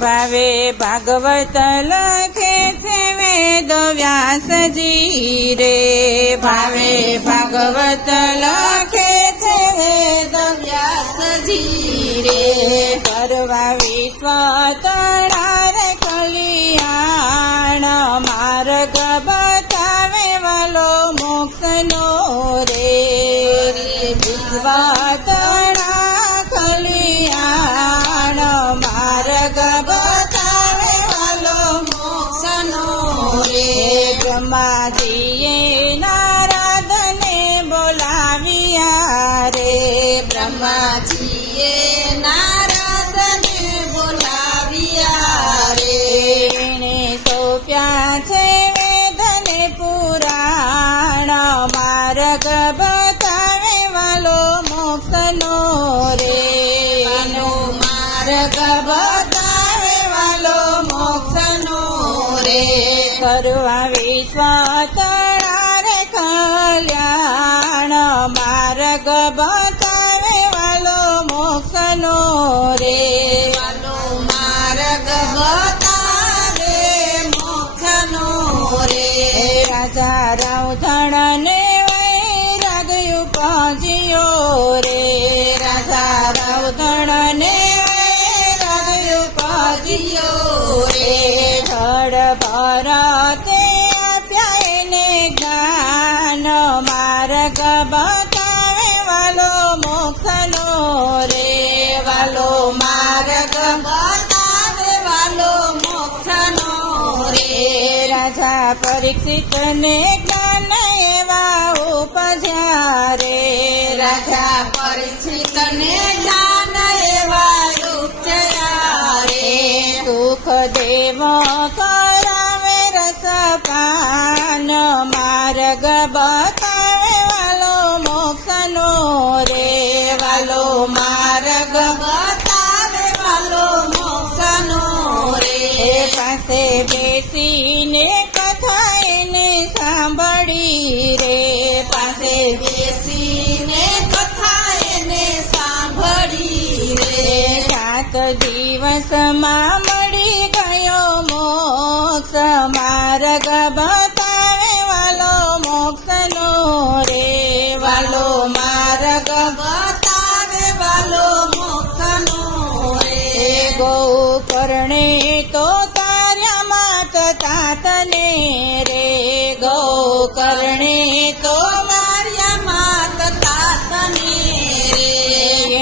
ભાવે ભાગવત લખે છે વેદ વ્યાસજી રે, ભાવે ભાગવત લખે છે વેદ વ્યાસજી રે, કરવા વિશ્વ તણાર કલ્યાણ માર્ગ બતાવે વાલો મોક્ષનો રે, વિશ્વ તણા કલ્યાણ માર્ગ બતાવે વાલો મોક્ષનો રે, બ્રહ્માજીએ નારદને બોલાવ્યા રે, બ્રહ્માજીએ નારદને બોલાવ્યા રે, એણે સોંપ્યા છે વેદને પુરાણ માર્ગ બતાવે વાલો મોક્ષનો રે, માર્ગ બતાવે વાલો મોક્ષનો રે, કરવા વિશ્વ તણાર કલ્યાણ માર્ગ બતાવે વાલો મોક્ષનો રે, વાલો માર્ગ બતાવે મોક્ષનો રે, રાજા રાવધણને વૈરાગ ઉપજ્યો રે, રાજા રાવધણને વૈરાગ ઉપજ્યો રે, ધડ ભરતે આપ્યા એને જ્ઞાન માર્ગ બતાવે વાલો મોક્ષનો રે, વાલો માર્ગ બતાવે વાલો મોક્ષનો રે, રાજા પરીક્ષિતને જ્ઞાન એવા ઉપજ્યા રે, રાજા પરીક્ષિતને જ્ઞાન એવા ઉપજ્યા રે, સુખદેવ કરાવે રસપાન માર્ગ બતાવે વાલો મોક્ષનો રે, વાલો માર્ગ બતાવે વાલો મોક્ષનો રે, પાસે બેસીને કથા એને સાંભળી રે, પાસે બેસીને કથા એને સાંભળી રે, 7 દિવસમાં મળી ગયો મોક્ષ માર્ગ બતાવે વાલો મોક્ષનો રે, વાલો માર્ગ બતાવે વાલો મોક્ષનો રે, ગોકર્ણે તો તાર્યા માત તાતને રે, ગોકર્ણે તો તાર્યા માત તાતને રે,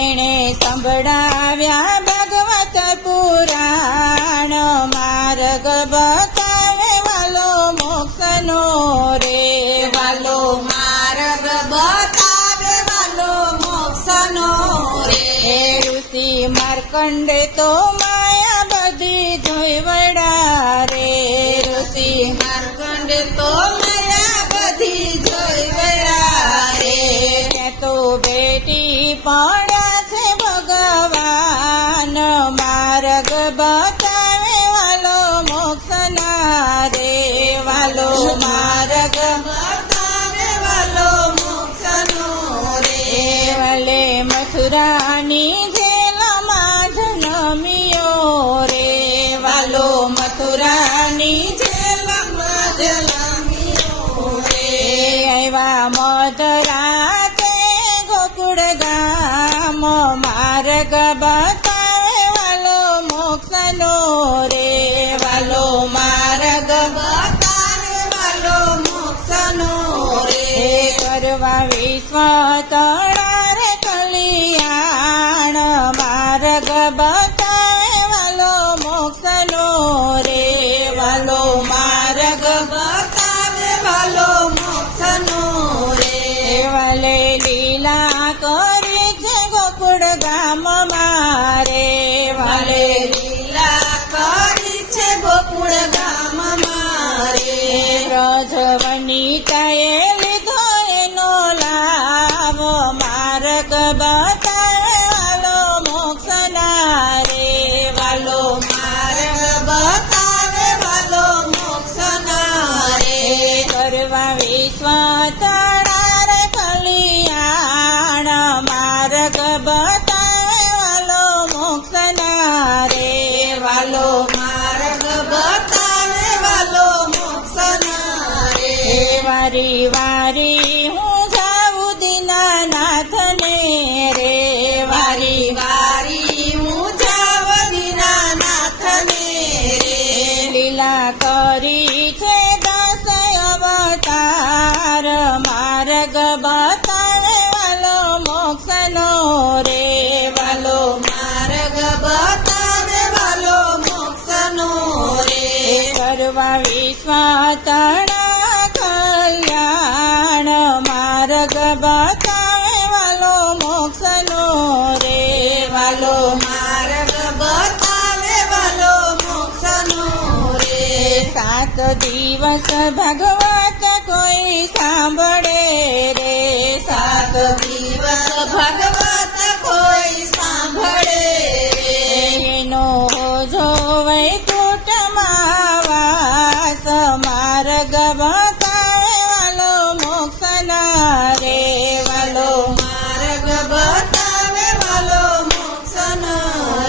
એણે સંભળાવ્યા ભાગવત પુરાણ માર્ગ બતાવે વાલો મોક્ષનો રે, વાલો માર્ગ બતાવે વાલો મોક્ષનો રે, ઋષિ માર્કંડે તો માયા બધી જોઈ વડા રે, ઋષિ માર્કંડે તો માયા બધી જોઈ વડા રે, ત્યાં તો બેટી પડ્યા છે ભગવાન માર્ગ બતાવે વાલો મોક્ષના રે, વાલો માર્ગ બતાવે વાલો મોક્ષનો રે, વલે મથુરાની જેલમાં જન્મ્યો રે, વાલો મથુરાની જેલમાં જન્મ્યો રે, આવ્યા મધરાતે ગોકુળ ગામ માર્ગ બતાવે વાલો મોક્ષનો રે, વાલો માર્ગ બતાવે વાલો મોક્ષનો રે, કરવા વિશ્વ તણાર કલ્યાણ માર્ગ બતાવે વાલો મોક્ષનો રે, વાલો માર્ગ બતાવે વાલો મોક્ષનો રે, વલે લીલા કરી છે ગોકુળ ગામ મારે, વલે લીલા કરી છે ગોકુળ ગામ મારે, વ્રજવનિતાએ લીધો એનો લાભ માર્ગ બતાવે વાલો મોક્ષના રે, વાલો માર્ગ બતાવે વારી વારી હું જાઉં દીનાનાથને રે વારી વારી હું જાઉં દીનાનાથને રે લીલા કરી છે 10 અવતાર માર્ગ બતાવે વાલો મોક્ષનો રે વાલો માર્ગ બતાવે વાલો મોક્ષનો રે કરવા વિશ્વાતણા કલ્યાણ માર્ગ બતાવે વાલો મોક્ષનો રે વાલો માર્ગ બતાવે વાલો મોક્ષનો રે 7 દિવસ ભગવત કોઈ સાંભળે રે 7 દિવસ ભગવત કોઈ સાંભળે એનો જોવે કુટમાં વાસ માર્ગ બતાવે વાલો મોક્ષના રે વાલો માર્ગ બતાવે વાલો મોક્ષનો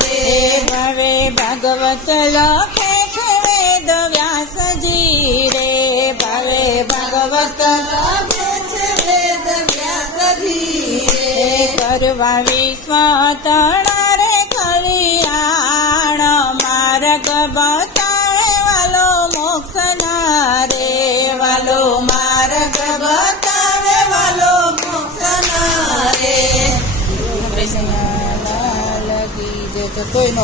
રે ભવે ભાગવત લખે છે વેદ વ્યાસજી રે ભવે ભાગવત લખે છે વેદ વ્યાસજી રે કરવા વિશ્વાતણા રે કલ્યાણ માર્ગ બતાવે વાલો મોક્ષના રે વાલો માર્ગ બતાવે વાલો મોક્ષના રે કૃષ્ણ લાલ કી જય. તો કોઈનો